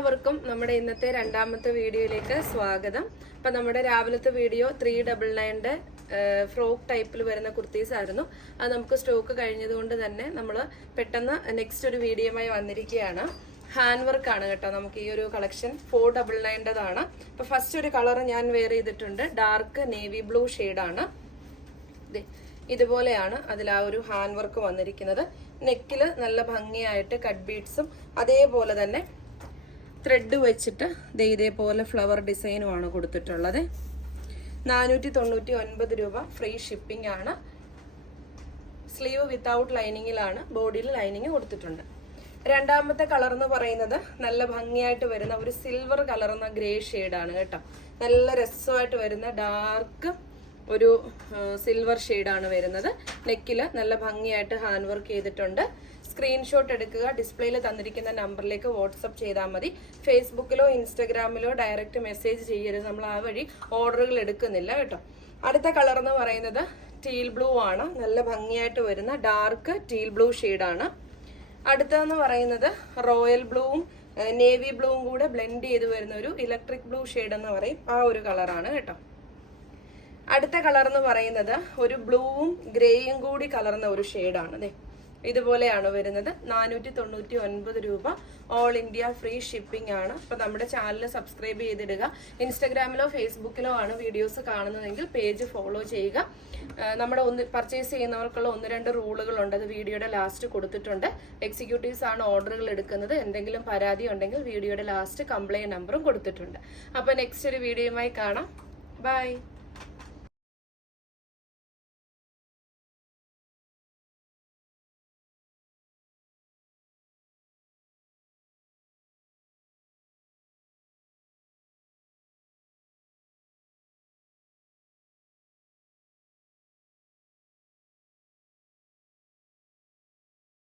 എല്ലാവർക്കും നമ്മുടെ ഇന്നത്തെ രണ്ടാമത്തെ വീഡിയോയിലേക്ക് സ്വാഗതം. അപ്പൊ നമ്മുടെ രാവിലത്തെ വീഡിയോ ത്രീ ഡബിൾ നയന്റെ ഫ്രോക്ക് ടൈപ്പിൽ വരുന്ന കുർത്തീസ് ആയിരുന്നു. അത് നമുക്ക് സ്റ്റോക്ക് കഴിഞ്ഞതുകൊണ്ട് തന്നെ നമ്മൾ പെട്ടെന്ന് നെക്സ്റ്റ് ഒരു വീഡിയോയുമായി വന്നിരിക്കുകയാണ്. ഹാൻഡ് വർക്ക് ആണ് കേട്ടോ നമുക്ക് ഈ ഒരു കളക്ഷൻ ഫോർ ഡബിൾ നയന്റെതാണ് അപ്പൊ ഫസ്റ്റ് ഒരു കളർ ഞാൻ വെയർ ചെയ്തിട്ടുണ്ട്. ഡാർക്ക് നേവി ബ്ലൂ ദേ, ഇതുപോലെയാണ് അതിൽ ആ ഒരു ഹാൻഡ് വർക്ക് വന്നിരിക്കുന്നത്. നെക്കിൽ നല്ല ഭംഗിയായിട്ട് കട്ട് ബീഡ്സും അതേപോലെ തന്നെ ത്രെഡ് വെച്ചിട്ട് ദേ ഇതേപോലെ ഫ്ലവർ ഡിസൈനുമാണ് കൊടുത്തിട്ടുള്ളത് നാനൂറ്റി തൊണ്ണൂറ്റി ഒൻപത് രൂപ ഫ്രീ ഷിപ്പിംഗ് ആണ്. സ്ലീവ് വിത്തൗട്ട് ലൈനിങ്ങിലാണ് ബോഡിയിൽ ലൈനിങ് കൊടുത്തിട്ടുണ്ട്. രണ്ടാമത്തെ കളർ എന്ന് പറയുന്നത് നല്ല ഭംഗിയായിട്ട് വരുന്ന ഒരു സിൽവർ കളർ എന്ന ഗ്രേ ആണ് കേട്ടോ. നല്ല രസമായിട്ട് വരുന്ന ഡാർക്ക് ഒരു സിൽവർ ആണ് വരുന്നത്. നെക്കിൽ നല്ല ഭംഗിയായിട്ട് ഹാൻഡ് വർക്ക് ചെയ്തിട്ടുണ്ട്. സ്ക്രീൻഷോട്ട് എടുക്കുക ഡിസ്പ്ലേയിൽ തന്നിരിക്കുന്ന നമ്പറിലേക്ക് വാട്സപ്പ് ചെയ്താൽ മതി. ഫേസ്ബുക്കിലോ ഇൻസ്റ്റഗ്രാമിലോ ഡയറക്റ്റ് മെസ്സേജ് ചെയ്യരുത്. നമ്മൾ ആ വഴി ഓർഡറുകൾ എടുക്കുന്നില്ല കേട്ടോ. അടുത്ത കളർ എന്ന് പറയുന്നത് ടീൽ ബ്ലൂ ആണ്. നല്ല ഭംഗിയായിട്ട് വരുന്ന ഡാർക്ക് ടീൽ ബ്ലൂ ആണ്. അടുത്തതെന്ന് പറയുന്നത് റോയൽ ബ്ലൂവും നേവി ബ്ലൂവും കൂടെ ബ്ലെൻഡ് ചെയ്ത് വരുന്ന ഒരു ഇലക്ട്രിക് ബ്ലൂ ഷെയ്ഡ് എന്ന് പറയും. ആ ഒരു കളറാണ് കേട്ടോ. അടുത്ത കളർ എന്ന് പറയുന്നത് ഒരു ബ്ലൂവും ഗ്രേയും കൂടി കലർന്ന ഒരു ഷെയ്ഡാണ് അതെ ഇതുപോലെയാണ് വരുന്നത്. നാനൂറ്റി തൊണ്ണൂറ്റി ഒൻപത് രൂപ ഓൾ ഇന്ത്യ ഫ്രീ ഷിപ്പിംഗ് ആണ്. അപ്പൊ നമ്മുടെ ചാനൽ സബ്സ്ക്രൈബ് ചെയ്തിടുക. ഇൻസ്റ്റാഗ്രാമിലോ ഫേസ്ബുക്കിലോ ആണ് വീഡിയോസ് കാണുന്നതെങ്കിൽ പേജ് ഫോളോ ചെയ്യുക. നമ്മുടെ ഒന്ന് പർച്ചേസ് ചെയ്യുന്നവർക്കുള്ള ഒന്ന് രണ്ട് റൂളുകൾ ഉണ്ട് അത് വീഡിയോയുടെ ലാസ്റ്റ് കൊടുത്തിട്ടുണ്ട്. എക്സിക്യൂട്ടീവ്സ് ആണ് ഓർഡറുകൾ എടുക്കുന്നത്. എന്തെങ്കിലും പരാതി ഉണ്ടെങ്കിൽ വീഡിയോയുടെ ലാസ്റ്റ് കംപ്ലയിന്റ് നമ്പറും കൊടുത്തിട്ടുണ്ട്. അപ്പൊ നെക്സ്റ്റ് ഒരു വീഡിയോയുമായി കാണാം. ബൈ